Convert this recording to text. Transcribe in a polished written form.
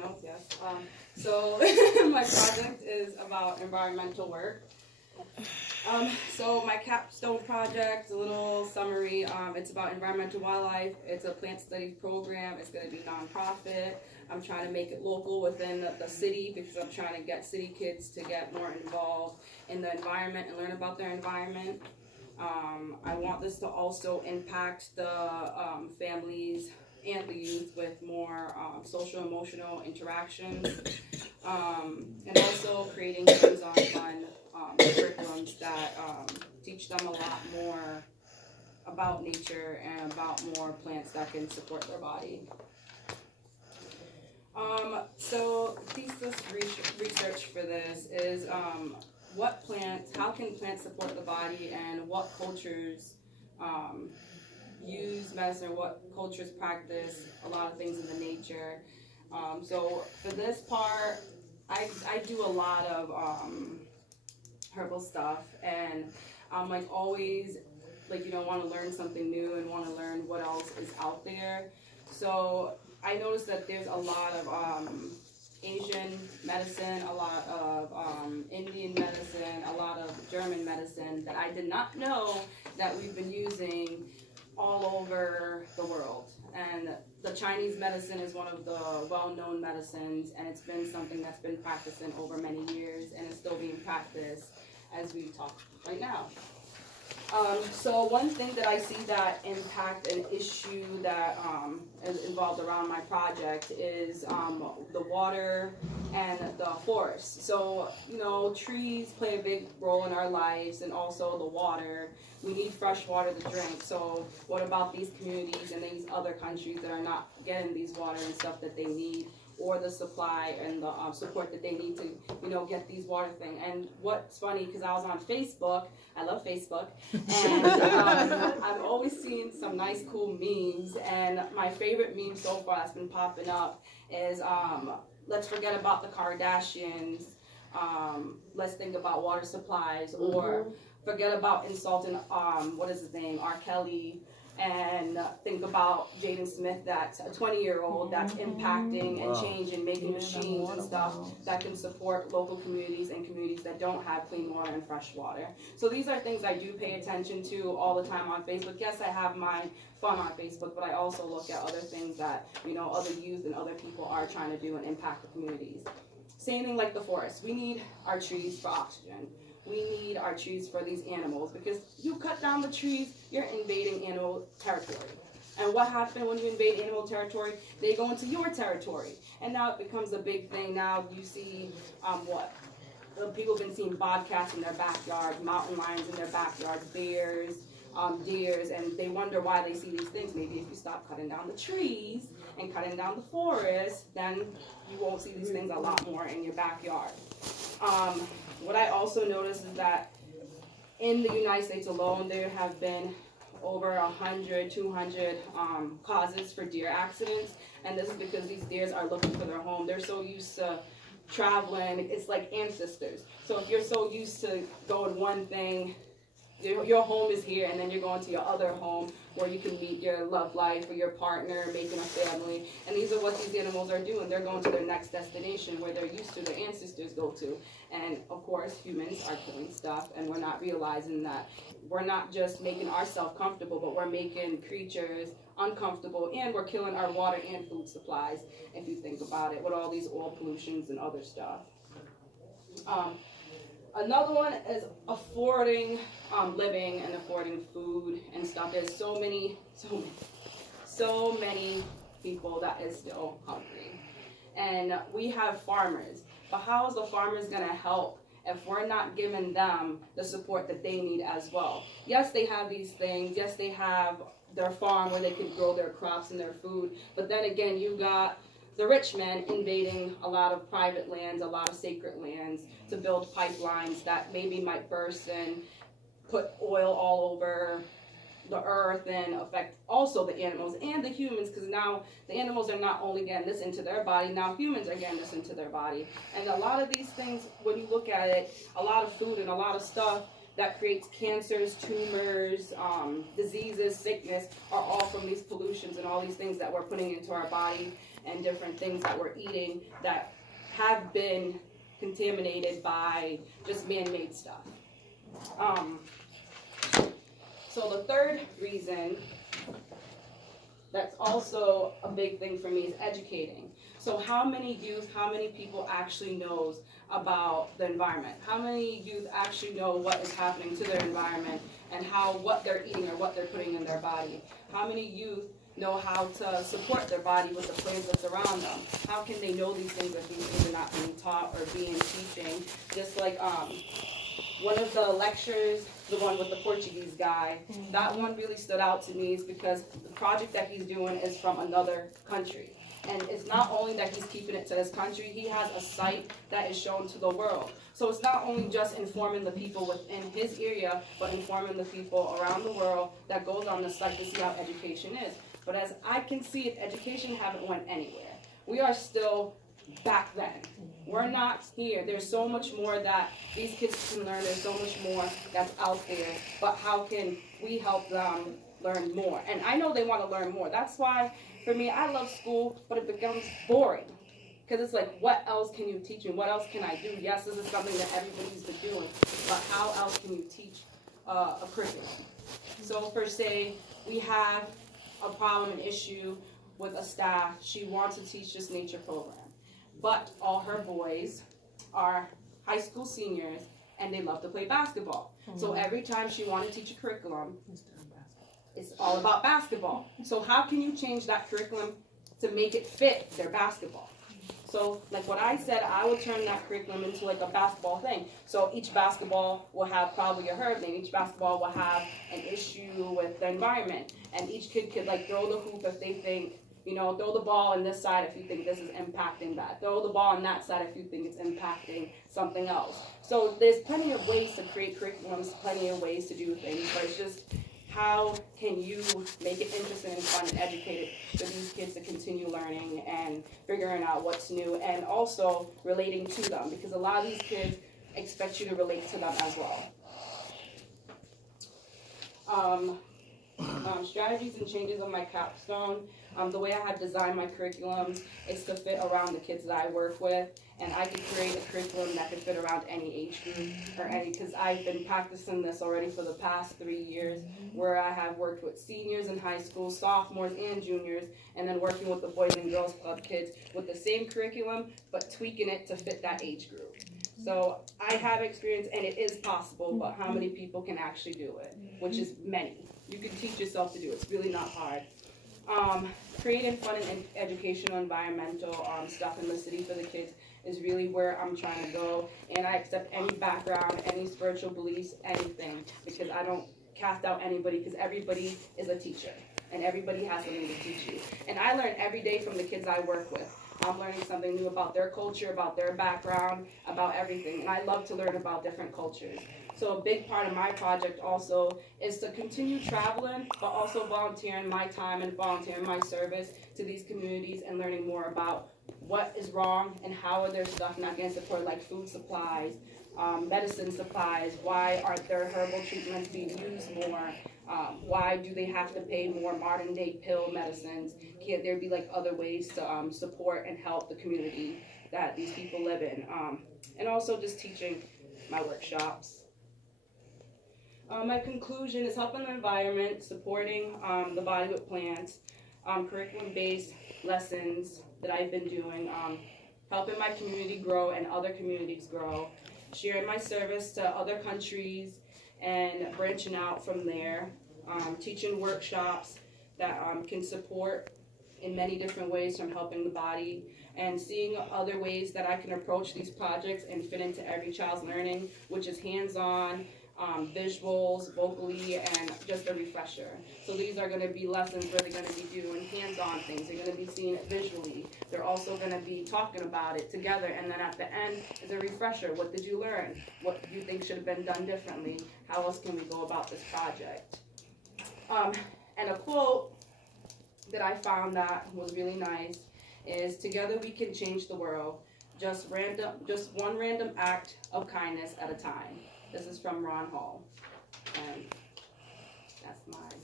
know, yes. So my project is about environmental work. So my capstone project, a little summary, it's about environmental wildlife. It's a plant studies program. It's going to be nonprofit. I'm trying to make it local within the city because I'm trying to get city kids to get more involved in the environment and learn about their environment. I want this to also impact the families and the youth with more social emotional interactions, and also creating hands-on fun curriculums that teach them a lot more about nature and about more plants that can support their body. So thesis research for this is how can plants support the body, and what cultures use medicine, or what cultures practice a lot of things in the nature. So for this part, I do a lot of herbal stuff, and I'm like always want to learn something new and want to learn what else is out there. So I noticed that there's a lot of Asian medicine, a lot of Indian medicine, a lot of German medicine that I did not know that we've been using all over the world. And the Chinese medicine is one of the well-known medicines, and it's been something that's been practiced in over many years, and it's still being practiced as we talk right now. So one thing that I see that impact an issue that is involved around my project is the water and the forest. So, trees play a big role in our lives, and also the water. We need fresh water to drink. So what about these communities and these other countries that are not getting these water and stuff that they need, or the supply and the support that they need to, get these water things? And what's funny, because I was on Facebook, I love Facebook, and I'm always seeing some nice cool memes, and my favorite meme so far that's been popping up is, let's forget about the Kardashians, let's think about water supplies, or forget about insulting, what is his name, R. Kelly, and think about Jaden Smith, that's a 20-year-old that's impacting and changing, making machines and stuff that can support local communities and communities that don't have clean water and fresh water. So these are things I do pay attention to all the time on Facebook. Yes, I have my fun on Facebook, but I also look at other things that, other youth and other people are trying to do and impact the communities. Same thing like the forest. We need our trees for oxygen. We need our trees for these animals, because you cut down the trees, you're invading animal territory. And what happens when you invade animal territory? They go into your territory. And now it becomes a big thing. Now you see people have been seeing bobcats in their backyard, mountain lions in their backyard, bears, deers, and they wonder why they see these things. Maybe if you stop cutting down the trees and cutting down the forest, then you won't see these things a lot more in your backyard. What I also noticed is that in the United States alone, there have been over 100, 200 causes for deer accidents, and this is because these deers are looking for their home. They're so used to traveling, it's like ancestors. So if you're so used to going one thing, your home is here, and then you're going to your other home where you can meet your love life or your partner, making a family. And these are what these animals are doing. They're going to their next destination where they're used to, their ancestors go to. And of course, humans are killing stuff, and we're not realizing that we're not just making ourselves comfortable, but we're making creatures uncomfortable, and we're killing our water and food supplies, if you think about it, with all these oil pollutions and other stuff. Another one is affording living and affording food and stuff. There's so many people that is still hungry. And we have farmers. But how is the farmers going to help if we're not giving them the support that they need as well? Yes, they have these things. Yes, they have their farm where they can grow their crops and their food. But then again, you got the rich men invading a lot of private lands, a lot of sacred lands, to build pipelines that maybe might burst and put oil all over the earth and affect also the animals and the humans, because now the animals are not only getting this into their body, now humans are getting this into their body. And a lot of these things, when you look at it, a lot of food and a lot of stuff that creates cancers, tumors, diseases, sickness, are all from these pollutions and all these things that we're putting into our body. and different things that we're eating that have been contaminated by just man-made stuff. So the third reason that's also a big thing for me is educating. So how many youth, how many people actually knows about the environment? How many youth actually know what is happening to their environment and what they're eating or what they're putting in their body? How many youth know how to support their body with the plants that surround them? How can they know these things if these things are not being taught or being teaching? Just like one of the lectures, the one with the Portuguese guy, that one really stood out to me is because the project that he's doing is from another country. And it's not only that he's keeping it to his country, he has a site that is shown to the world. So it's not only just informing the people within his area, but informing the people around the world that goes on the site to see how education is. But as I can see it, education haven't went anywhere. We are still back then. We're not here. There's so much more that these kids can learn. There's so much more that's out there. But how can we help them learn more? And I know they want to learn more. That's why, for me, I love school, but it becomes boring. Because it's like, what else can you teach me? What else can I do? Yes, this is something that everybody's been doing. But how else can you teach a curriculum? So for say, we have a problem, an issue with a staff. She wants to teach this nature program. But all her boys are high school seniors and they love to play basketball. So every time she wants to teach a curriculum, it's all about basketball. So how can you change that curriculum to make it fit their basketball? So like what I said, I would turn that curriculum into like a basketball thing. So each basketball will have probably a herb name. Each basketball will have an issue with the environment. And each kid could like throw the hoop if they think, throw the ball on this side if you think this is impacting that. Throw the ball on that side if you think it's impacting something else. So there's plenty of ways to create curriculums, plenty of ways to do things, but it's just how can you make it interesting and fun and educated for these kids to continue learning and figuring out what's new and also relating to them, because a lot of these kids expect you to relate to them as well. Strategies and changes on my capstone. The way I have designed my curriculums is to fit around the kids that I work with, and I could create a curriculum that could fit around any age group because I've been practicing this already for the past 3 years, where I have worked with seniors in high school, sophomores and juniors, and then working with the Boys and Girls Club kids with the same curriculum, but tweaking it to fit that age group. So I have experience, and it is possible, but how many people can actually do it? Which is many. You can teach yourself to do it. It's really not hard. Creating fun and educational environmental stuff in the city for the kids is really where I'm trying to go. And I accept any background, any spiritual beliefs, anything, because I don't cast out anybody, because everybody is a teacher and everybody has something to teach you. And I learn every day from the kids I work with. I'm learning something new about their culture, about their background, about everything. And I love to learn about different cultures. So a big part of my project also is to continue traveling, but also volunteering my time and volunteering my service to these communities and learning more about what is wrong and how are their stuff not getting supported, like food supplies, medicine supplies. Why aren't their herbal treatments being used more? Why do they have to pay more modern day pill medicines? Can't there be like other ways to support and help the community that these people live in? And also just teaching my workshops. My conclusion is helping the environment, supporting the body with plants, curriculum-based lessons that I've been doing, helping my community grow and other communities grow, sharing my service to other countries and branching out from there, teaching workshops that can support in many different ways from helping the body, and seeing other ways that I can approach these projects and fit into every child's learning, which is hands-on, visuals, vocally, and just a refresher. So these are going to be lessons where they're going to be doing hands-on things. They're going to be seeing it visually. They're also going to be talking about it together. And then at the end is a refresher. What did you learn? What do you think should have been done differently? How else can we go about this project? And a quote that I found that was really nice is, "Together we can change the world. Just one random act of kindness at a time." This is from Ron Hall, and that's mine.